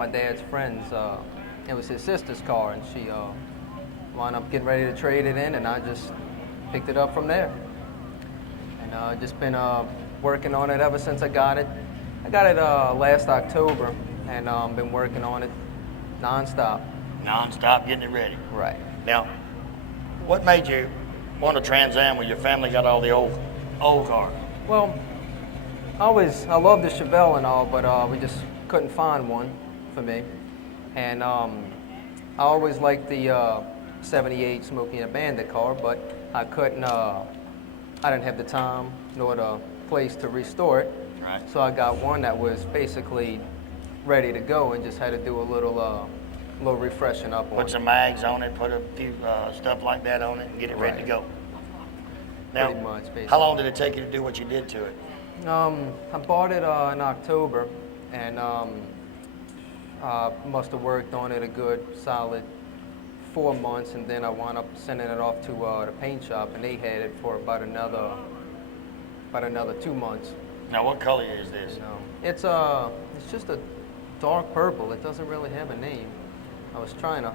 My dad's friends, it was his sister's car, and she wound up getting ready to trade it in, and I just picked it up from there. And just been working on it ever since I got it. I got it last October, and been working on it nonstop. Non-stop getting it ready. Right. Now, what made you want to Trans Am when your family got all the old cars? Well, I loved the Chevelle and all, but we just couldn't find one for me. And I always liked the 78 Smokey and Bandit car, but I didn't have the time nor the place to restore it. Right. So I got one that was basically ready to go and just had to do a little refreshing up on it. Put some mags on it, put a few stuff like that on it, and get it ready to go. Now, Pretty much, basically. how long did it take you to do what you did to it? I bought it in October, and must have worked on it a good solid 4 months, and then I wound up sending it off to the paint shop, and they had it for about another 2 months. Now, what color is this? It's just a dark purple. It doesn't really have a name. I was trying to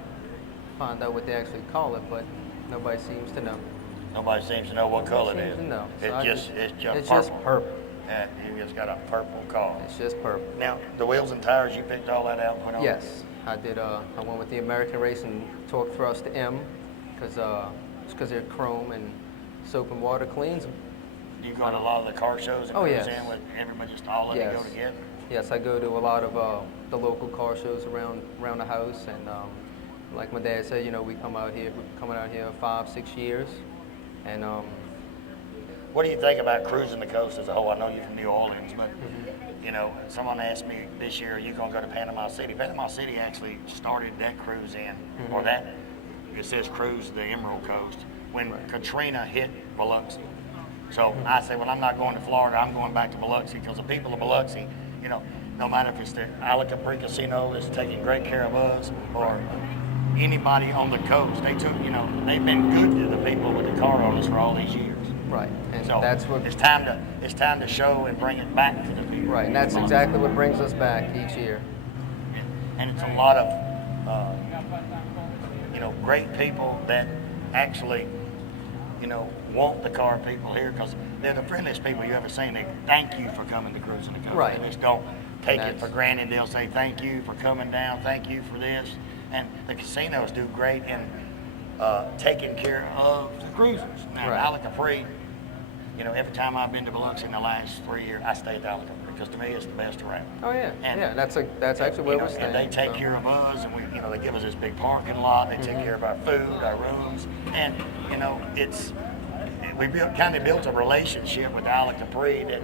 find out what they actually call it, but nobody seems to know. Nobody seems to know what color it Seems is. to know. So It's it's purple. just purple. Yeah, you just got a purple car. It's just purple. Now, the wheels and tires, you picked all that out and put on? Yes, I did. I went with the American Racing Torque Thrust M because they're chrome and soap and water cleans them. You go to a lot of the car shows and Oh, cruise yes. in with everybody, just all of you go together? Yes, I go to a lot of the local car shows around the house, and like my dad said, we come out here. We've been coming out here 5-6 years, and What do you think about cruising the coast as a whole? I know you're from New Orleans, but someone asked me this year, are you going to go to Panama City? Panama City actually started that cruise in, or that, it says cruise the Emerald Coast, when Katrina hit Biloxi. So I said, well, I'm not going to Florida, I'm going back to Biloxi, because the people of Biloxi, no matter if it's the Isle Capri Casino that's taking great care of us, or anybody on the coast, they've been good to the people with the car owners for all these years. right, and So that's what it's time to show and bring it back to the people. right, and that's exactly what brings us back each year. And it's a lot of great people that actually want the car people here, because they're the friendliest people you ever seen. They thank you for coming to Cruising the Coast. Right. They just don't take it for granted. They'll say thank you for coming down, thank you for this. And the casinos do great in taking care of the cruisers. Now, Right. Isle Capri, every time I've been to Biloxi in the last 3 years, I stay at Isle Capri, because to me it's the best around. Oh yeah, And, yeah. That's actually where we're staying. And they take so. care of us, and they give us this big parking lot. They take care of our food, our rooms, and we built a relationship with Isle Capri that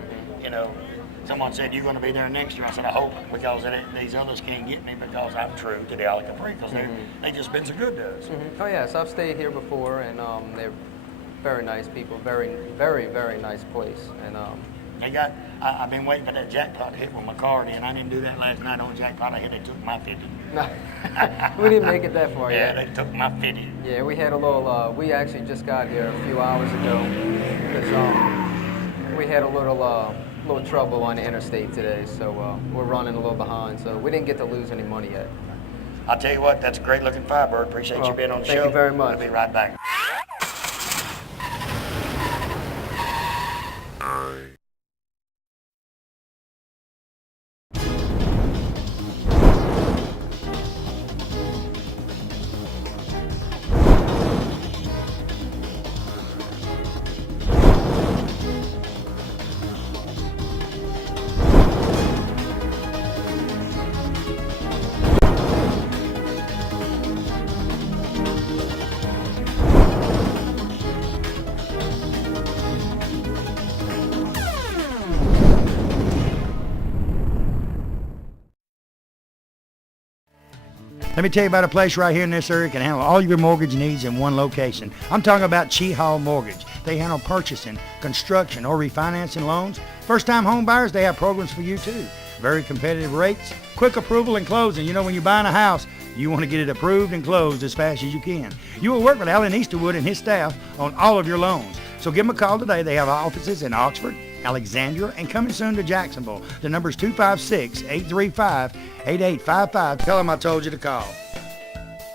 someone said, you're going to be there next year. I said, I hope, because these others can't get me, because I'm true to the Isle Capri, because they just been so good to us. Oh yes, I've stayed here before, and they're very nice people, very, very, very nice place, and I've been waiting for that jackpot to hit with my card in. I didn't do that last night on jackpot. I hit, they took my 50. we didn't make it that far Yeah, yet. they took my 50. Yeah, we had a little. We actually just got here a few hours ago because we had a little trouble on the interstate today, so we're running a little behind. So we didn't get to lose any money yet. I'll tell you what, that's a great looking Firebird. Appreciate you being on the show. Thank you very much. I'll be right back. Let me tell you about a place right here in this area that can handle all your mortgage needs in one location. I'm talking about Chi Hall Mortgage. They handle purchasing, construction, or refinancing loans. First-time home buyers, they have programs for you too. Very competitive rates, quick approval and closing. When you're buying a house, you want to get it approved and closed as fast as you can. You will work with Alan Easterwood and his staff on all of your loans. So give them a call today. They have offices in Oxford, Alexandria, and coming soon to Jacksonville. The number's 256-835-8855. Tell them I told you to call.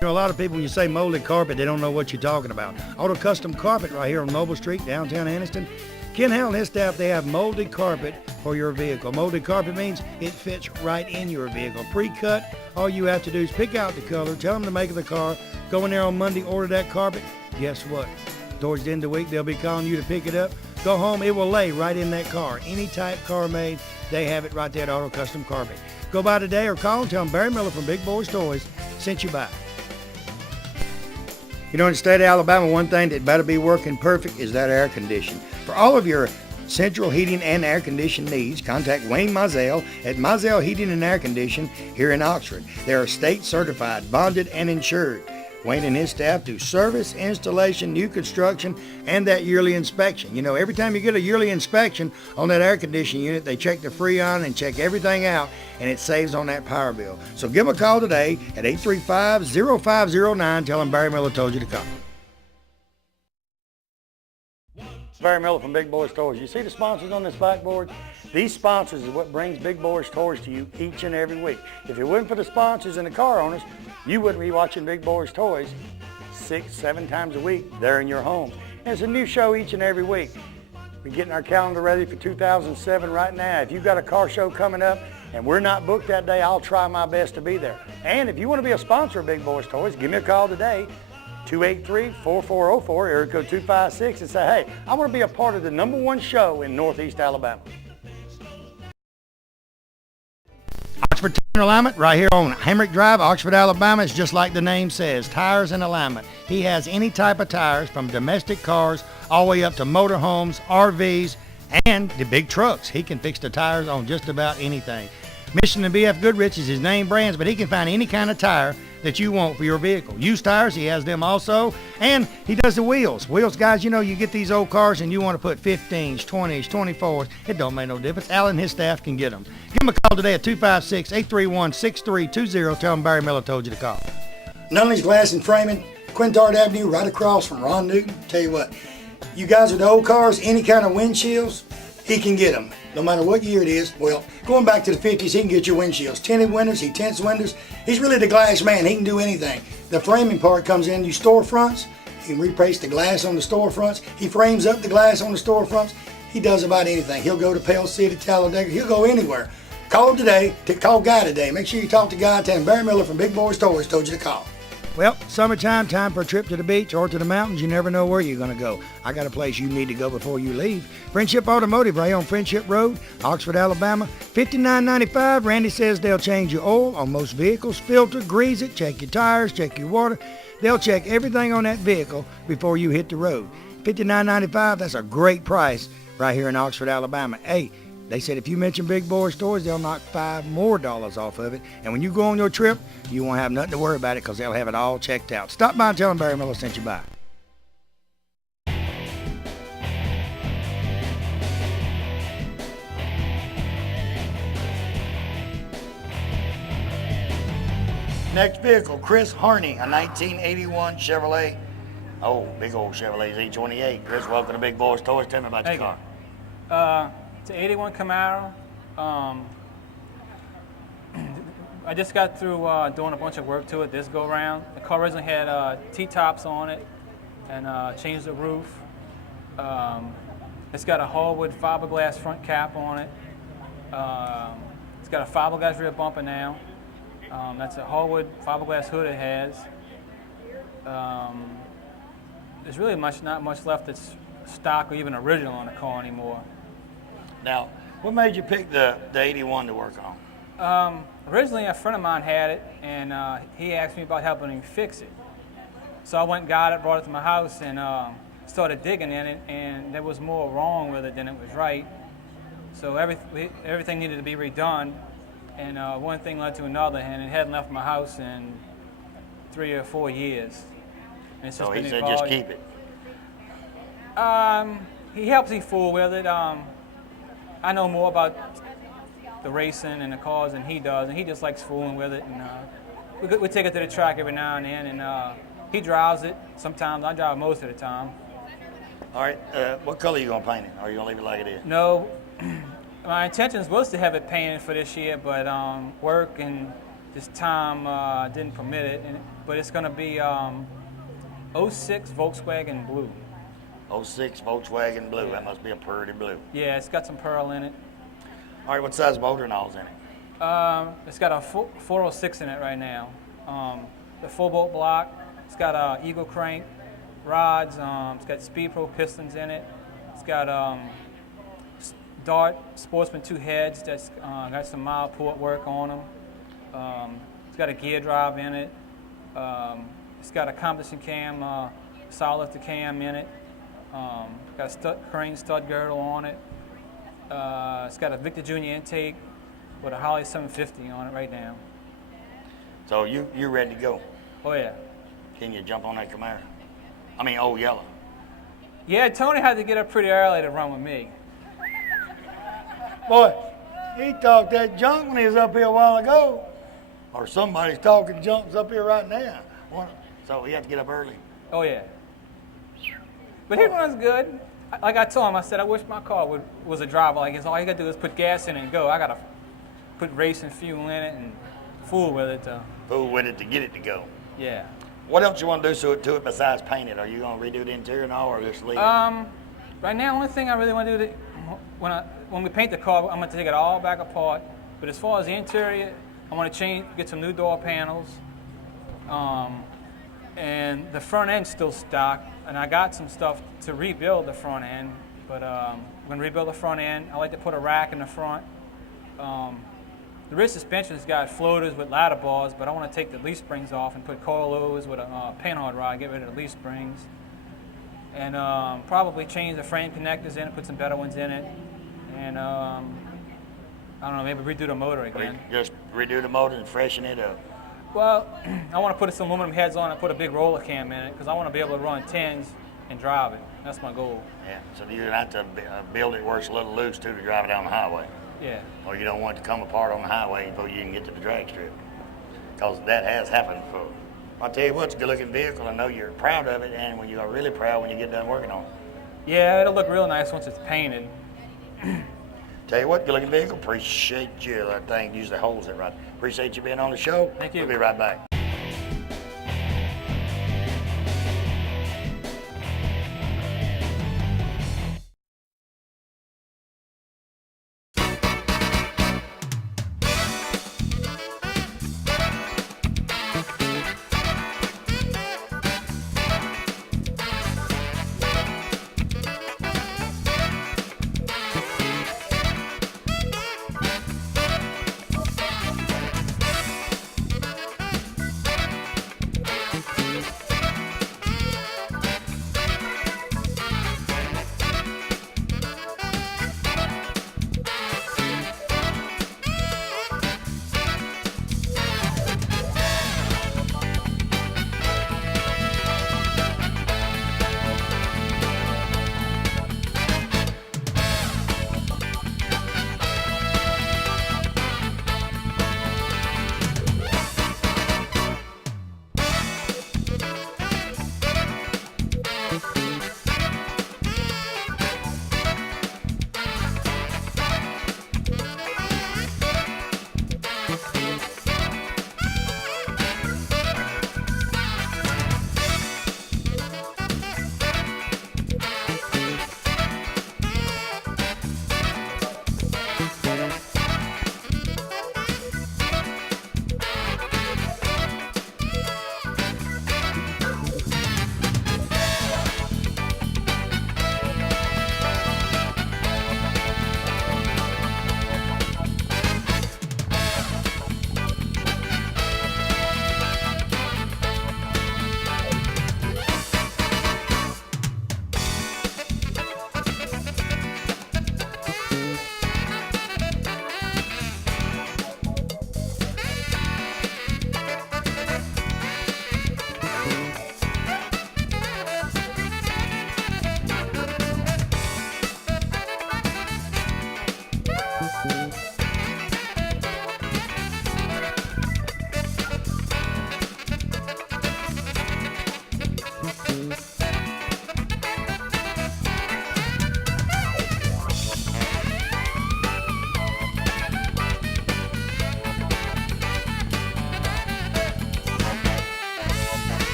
You know, a lot of people, when you say molded carpet, they don't know what you're talking about. Auto Custom Carpet right here on Noble Street, downtown Anniston. Ken Hell and his staff, they have molded carpet for your vehicle. Molded carpet means it fits right in your vehicle. Pre-cut, all you have to do is pick out the color, tell them the make of the car, go in there on Monday, order that carpet. Guess what? Towards the end of the week, they'll be calling you to pick it up. Go home, it will lay right in that car. Any type car made, they have it right there at Auto Custom Carpet. Go by today or call and tell them Barry Miller from Big Boyz Toys sent you by. You know, in the state of Alabama, one thing that better be working perfect is that air condition. For all of your central heating and air conditioning needs, contact Wayne Mizell at Mizell Heating and Air Condition here in Oxford. They are state certified, bonded, and insured. Wayne and his staff do service, installation, new construction, and that yearly inspection. You know, every time you get a yearly inspection on that air conditioning unit, they check the Freon and check everything out, and it saves on that power bill. So give them a call today at 835-0509. Tell them Barry Miller told you to call. Barry Miller from Big Boyz Toys. You see the sponsors on this backboard? These sponsors is what brings Big Boyz Toys to you each and every week. If it wasn't for the sponsors and the car owners, you wouldn't be watching Big Boyz Toys 6-7 times a week there in your home. And it's a new show each and every week. We're getting our calendar ready for 2007 right now. If you've got a car show coming up and we're not booked that day, I'll try my best to be there. And if you want to be a sponsor of Big Boyz Toys, give me a call today. 283-4404, area code 256, and say, hey, I want to be a part of the #1 show in Northeast Alabama. Oxford Tire Alignment, right here on Hamrick Drive, Oxford, Alabama. It's just like the name says, tires and alignment. He has any type of tires from domestic cars all the way up to motorhomes, RVs, and the big trucks. He can fix the tires on just about anything. Michelin and BF Goodrich is his name brands, but he can find any kind of tire that you want for your vehicle. Used tires, he has them also, and he does the wheels. Wheels, guys, you know, you get these old cars and you want to put 15s, 20s, 24s. It don't make no difference. Al and his staff can get them. Give him a call today at 256-831-6320. Tell him Barry Miller told you to call. Nunley's Glass and Framing, Quintard Avenue, right across from Ron Newton. Tell you what, you guys with the old cars, any kind of windshields, he can get them. No matter what year it is. Well, going back to the 50s, he can get your windshields. Tinted windows, he tints windows. He's really the glass man. He can do anything. The framing part comes in, you storefronts. He can replace the glass on the storefronts. He frames up the glass on the storefronts. He does about anything. He'll go to Pale City, Talladega. He'll go anywhere. Call him today. Call Guy today. Make sure you talk to Guy. Tell him Barry Miller from Big Boyz Toys told you to call. Well, summertime, time for a trip to the beach or to the mountains. You never know where you're going to go. I got a place you need to go before you leave. Friendship Automotive right on Friendship Road, Oxford, Alabama. $59.95. Randy says they'll change your oil on most vehicles, filter, grease it, check your tires, check your water. They'll check everything on that vehicle before you hit the road. $59.95, that's a great price right here in Oxford, Alabama. Hey, they said if you mention Big Boyz Toys, they'll knock $5 more off of it. And when you go on your trip, you won't have nothing to worry about it because they'll have it all checked out. Stop by and tell them Barry Miller sent you by. Next vehicle, Chris Harney, a 1981 Chevrolet. Oh, big old Chevrolet Z28. Chris, welcome to Big Boyz Toys. Tell me about your car. It's an 81 Camaro. I just got through doing a bunch of work to it this go round. The car originally had T-tops on it and changed the roof. It's got a hardwood fiberglass front cap on it. It's got a fiberglass rear bumper now. That's a hardwood fiberglass hood it has. There's really not much left that's stock or even original on the car anymore. Now, what made you pick the 81 to work on? Originally, a friend of mine had it, and he asked me about helping him fix it. So I went and got it, brought it to my house, and started digging in it, and there was more wrong with it than it was right. So everything needed to be redone, and one thing led to another, and it hadn't left my house in 3 or 4 years. And it's So just he been said evolving. just keep it. He helps me fool with it. I know more about the racing and the cars than he does, and he just likes fooling with it. And we take it to the track every now and then, and he drives it. Sometimes I drive most of the time. All right, what color are you gonna paint it? Or are you gonna leave it like it is? No, my intentions was to have it painted for this year, but work and this time didn't permit it. But it's going to be '06 Volkswagen blue. '06 Volkswagen blue. That must be a pretty blue. Yeah, it's got some pearl in it. All right, what size motor and all's in it? It's got a 406 in it right now. The full bolt block. It's got a Eagle crank rods. It's got Speed Pro pistons in it. It's got Dart Sportsman 2 heads that's got some mild port work on them. It's got a gear drive in it. It's got a Competition cam, solid lifter cam in it. Got a crane stud girdle on it. It's got a Victor Jr. intake with a Holly 750 on it right now. So you ready to go? Oh yeah. Can you jump on that Camaro? I mean, old yellow. Yeah, Tony had to get up pretty early to run with me. Boy, he talked that junk when he was up here a while ago. Or somebody's talking junks up here right now. So we have to get up early. Oh yeah. But he runs good. Like I told him, I said, I wish my car was a driver like this. All you gotta do is put gas in it and go. I gotta put racing fuel in it and fool with it to. Fool with it to get it to go. Yeah. What else you want to do to it besides paint it? Are you gonna redo the interior now or just leave it? Right now, the only thing I really want to do when we paint the car, I'm gonna take it all back apart. But as far as the interior, I want to get some new door panels. And the front end's still stock, and I got some stuff to rebuild the front end. But I'm gonna rebuild the front end. I like to put a rack in the front. The rear suspension's got floaters with ladder bars, but I want to take the leaf springs off and put coilovers with a pinhole rod, get rid of the leaf springs. And probably change the frame connectors in it, put some better ones in it. And I don't know, maybe redo the motor again. Just redo the motor and freshen it up. Well, I want to put some aluminum heads on and put a big roller cam in it because I want to be able to run 10s and drive it. That's my goal. Yeah, so you have to build it where it's a little loose too to drive it down the highway. Yeah. Or you don't want it to come apart on the highway before you can get to the drag strip. Because that has happened before. I'll tell you what, it's a good looking vehicle. I know you're proud of it, and when you are really proud when you get done working on it. Yeah, it'll look real nice once it's painted. Tell you what, good looking vehicle. Appreciate you. That thing usually holds it right. Appreciate you being on the show. Thank you. We'll be right back.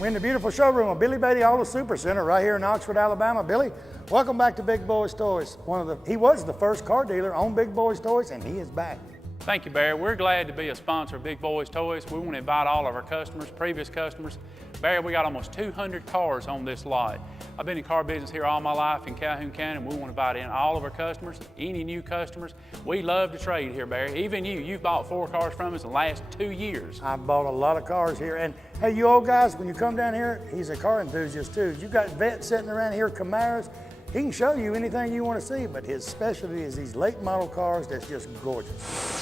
We're in the beautiful showroom of Billy Beatty Auto Super Center right here in Oxford, Alabama. Billy, welcome back to Big Boyz Toys. He was the first car dealer on Big Boyz Toys, and he is back. Thank you, Barry. We're glad to be a sponsor of Big Boyz Toys. We want to invite all of our customers, previous customers. Barry, we got almost 200 cars on this lot. I've been in car business here all my life in Calhoun County, and we want to invite in all of our customers, any new customers. We love to trade here, Barry. Even you've bought 4 cars from us in the last 2 years. I've bought a lot of cars here, and hey, you old guys, when you come down here, he's a car enthusiast too. You got vets sitting around here, Camaros. He can show you anything you want to see, but his specialty is these late model cars that's just gorgeous.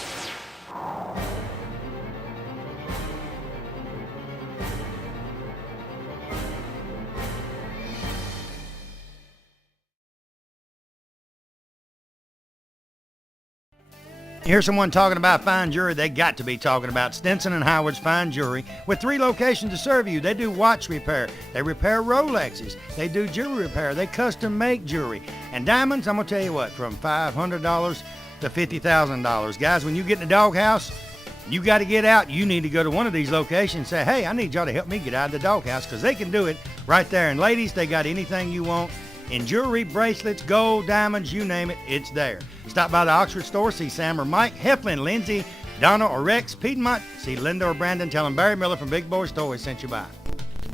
Here's someone talking about fine jewelry. They got to be talking about Stinson and Howard's Fine Jewelry with 3 locations to serve you. They do watch repair. They repair Rolexes. They do jewelry repair. They custom make jewelry. And diamonds, I'm going to tell you what, from $500 to $50,000. Guys, when you get in the doghouse, you got to get out. You need to go to one of these locations and say, hey, I need y'all to help me get out of the doghouse, because they can do it right there. And ladies, they got anything you want in jewelry, bracelets, gold, diamonds, you name it, it's there. Stop by the Oxford store, see Sam or Mike, Heflin, Lindsay, Donna or Rex, Piedmont, see Linda or Brandon, tell them Barry Miller from Big Boyz Toys sent you by.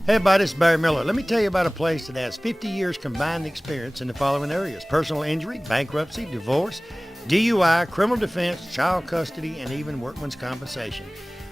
Hey everybody, it's Barry Miller. Let me tell you about a place that has 50 years combined experience in the following areas: personal injury, bankruptcy, divorce, DUI, criminal defense, child custody, and even workman's compensation.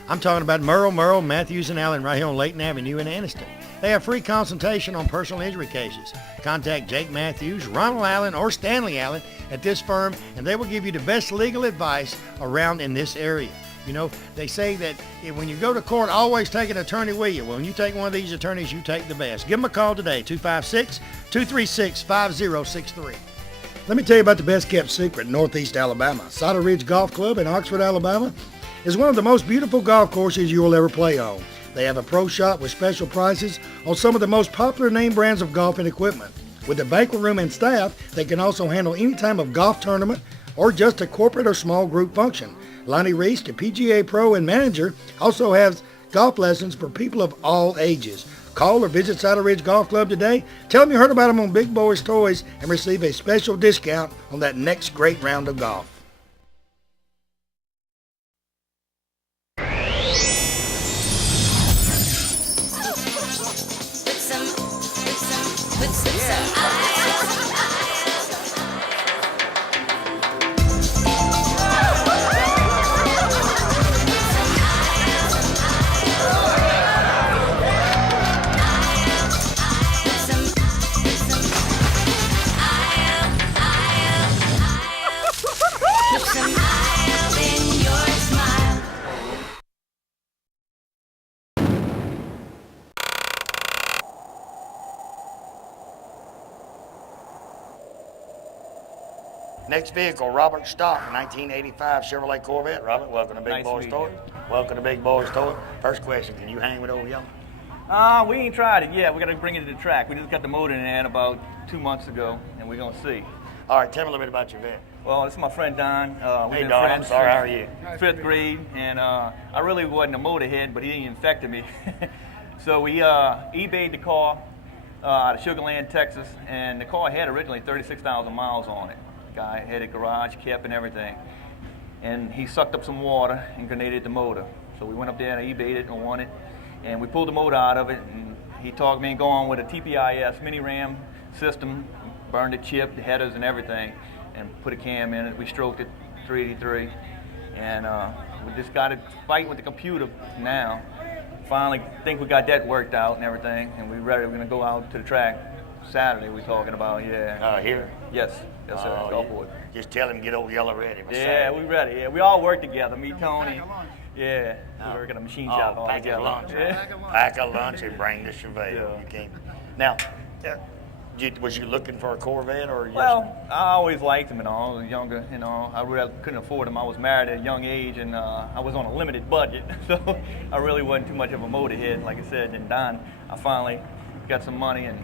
I'm talking about Merle, Matthews, and Allen right here on Layton Avenue in Anniston. They have free consultation on personal injury cases. Contact Jake Matthews, Ronald Allen, or Stanley Allen at this firm, and they will give you the best legal advice around in this area. You know, they say that when you go to court, always take an attorney with you. Well, when you take one of these attorneys, you take the best. Give them a call today, 256-236-5063. Let me tell you about the best kept secret in Northeast Alabama. Cider Ridge Golf Club in Oxford, Alabama is one of the most beautiful golf courses you will ever play on. They have a pro shop with special prices on some of the most popular name brands of golf and equipment. With a banquet room and staff, they can also handle any type of golf tournament or just a corporate or small group function. Lonnie Reese, the PGA Pro and manager, also has golf lessons for people of all ages. Call or visit Cider Ridge Golf Club today. Tell them you heard about them on Big Boyz Toys and receive a special discount on that next great round of golf. Next vehicle, Robert Stock, 1985 Chevrolet Corvette. Robert, welcome to Big Boyz Toys. Welcome to Big Boyz Toys. First question, can you hang with old Young? We ain't tried it yet. We got to bring it to the track. We just got the motor in there about 2 months ago, and we're going to see. All right, tell me a little bit about your vet. Well, this is my friend Don. We've Hey, been Don, I'm friends sorry, how are since you? 5th grade, and I really wasn't a motorhead, but he infected me. So we eBayed the car out of Sugar Land, Texas, and the car had originally 36,000 miles on it. Guy had a garage, kept and everything. And he sucked up some water and grenaded the motor. So we went up there and eBayed it and won it. And we pulled the motor out of it, and he talked me into going with a TPIS mini ram system, burned the chip, the headers and everything, and put a cam in it. We stroked it 383. And we just got to fight with the computer now. Finally think we got that worked out and everything, and we're ready. We're going to go out to the track Saturday, we're talking about, yeah. Here? Yes. Yes, sir. Oh, Go for it. Just tell him get over yellow ready. for Yeah, Saturday. we ready. Yeah, we all work together. Me, Tony. Yeah, we work at a machine shop all pack together. a lunch. Yeah. Pack a lunch and bring the Chevelle. Yeah. You can't. Now, was you looking for a Corvette or? Well, I always liked them and all. I was younger, I really couldn't afford them. I was married at a young age, and I was on a limited budget, so I really wasn't too much of a motorhead. Like I said, and Don, I finally got some money, and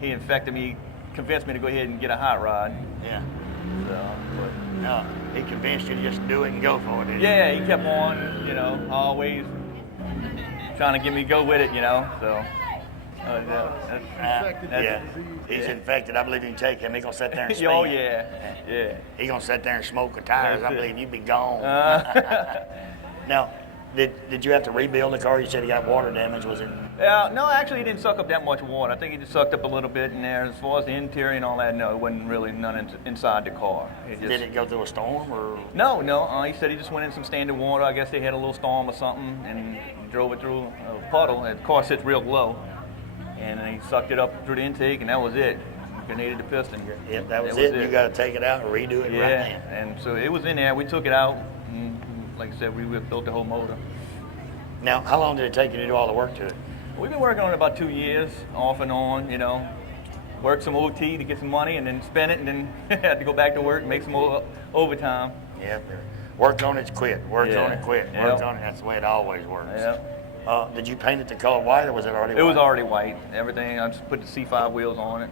he infected me, convinced me to go ahead and get a hot rod. Yeah. So, No, he convinced you to just do it and go for it. Didn't yeah, he kept on, always trying to get me to go with it, So. Yeah, he's infected. I believe you can take him. He's gonna sit there and spin. Oh yeah. He's gonna sit there and smoke the tires. That's I it. believe you'd be gone. Now, did you have to rebuild the car? You said he got water damage. Was it? No, actually, it didn't suck up that much water. I think it just sucked up a little bit in there. As far as the interior and all that, no, it wasn't really none inside the car. Did it go through a storm or? No. He said he just went in some standard water. I guess they had a little storm or something and drove it through a puddle. And the car sits real low. And then he sucked it up through the intake, and that was it. Ignited the piston. Yeah, that was it. You got to take it out and redo it right Yeah, now. and so it was in there. We took it out, and like I said, we built the whole motor. Now, how long did it take you to do all the work to it? We've been working on it about 2 years, off and on, Worked some OT to get some money, and then spent it, and then had to go back to work and make some overtime. Yeah. Worked on it, quit. Worked on it, quit. Yep. Worked on it. That's the way it always works. Yeah. Did you paint it the color white, or was it already white? It was already white. Everything. I just put the C5 wheels on it.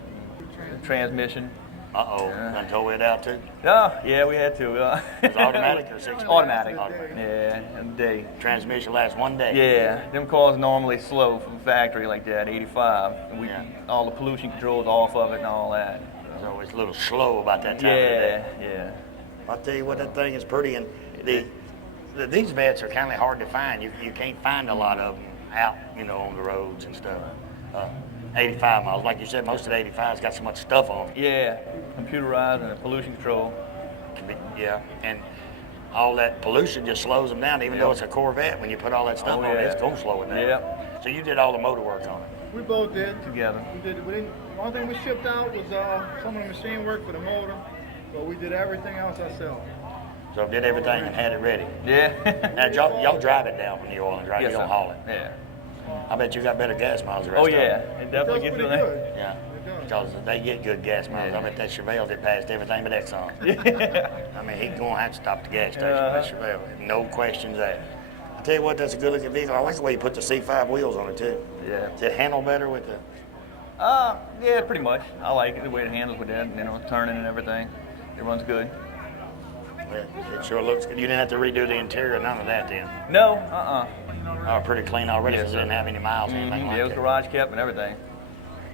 Transmission. Uh-oh. Done tow it out too? Yeah, we had to. Was it automatic or 6? Automatic. Automatic. Yeah, and day. Transmission lasts 1 day. Yeah, them cars normally slow from factory like that, 85. And all the pollution controls off of it and all that. So it's a little slow about that time of the day. Yeah. I'll tell you what, that thing is pretty. And these vets are kind of hard to find. You can't find a lot of them out, on the roads and stuff. 85 miles, like you said, most of the 85's got so much stuff on it. Yeah, computerized and pollution control. Yeah, and all that pollution just slows them down. Even though it's a Corvette, when you put all that stuff on it, it's gonna slow it down. Yeah. So you did all the motor work on it. We both did. Together. We did. The only thing we shipped out was some of the machine work for the motor, but we did everything else ourselves. So did everything and had it ready. Yeah. Now y'all drive it down from New Orleans, right? Yes, You don't sir. haul it. Yeah. I bet you got better gas miles the rest Oh of yeah, it. it definitely It gets does in pretty there. good. Yeah. It does. Because they get good gas miles. Yeah. I bet that Chevelle did passed everything but Exxon. I mean, he's going to have to stop at the gas station with that Chevelle. No questions asked. I tell you what, that's a good looking vehicle. I like the way you put the C5 wheels on it too. Yeah. Does it handle better with the? Yeah, pretty much. I like it, the way it handles with that, turning and everything. It runs good. It sure looks good. You didn't have to redo the interior, none of that then. No, Pretty clean already Yes, because it sir. didn't have any miles or anything Yeah, like it was that. garage kept and everything.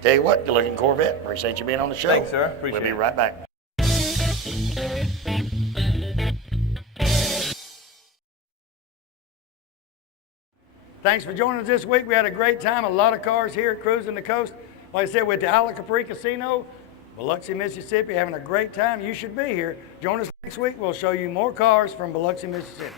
Tell you what, good looking Corvette. Appreciate you being on the show. Thanks, sir. Appreciate We'll be it. right back. Thanks for joining us this week. We had a great time. A lot of cars here at Cruising the Coast. Like I said, with the Isle of Capri Casino, Biloxi, Mississippi, having a great time. You should be here. Join us next week. We'll show you more cars from Biloxi, Mississippi.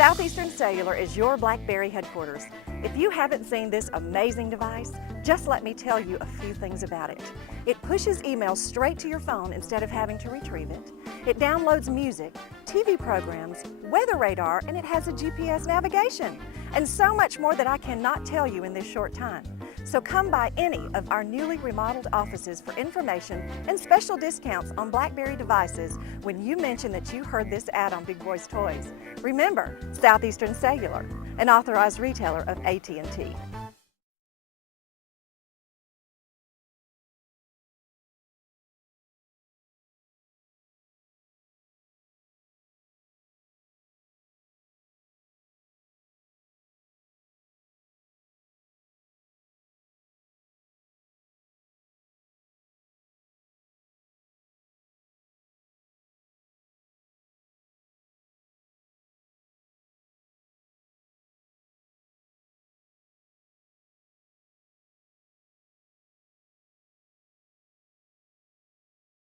Southeastern Cellular is your BlackBerry headquarters. If you haven't seen this amazing device, just let me tell you a few things about it. It pushes emails straight to your phone instead of having to retrieve it. It downloads music, TV programs, weather radar, and it has a GPS navigation. And so much more that I cannot tell you in this short time. So come by any of our newly remodeled offices for information and special discounts on BlackBerry devices when you mention that you heard this ad on Big Boyz Toys. Remember, Southeastern Cellular, an authorized retailer of AT&T.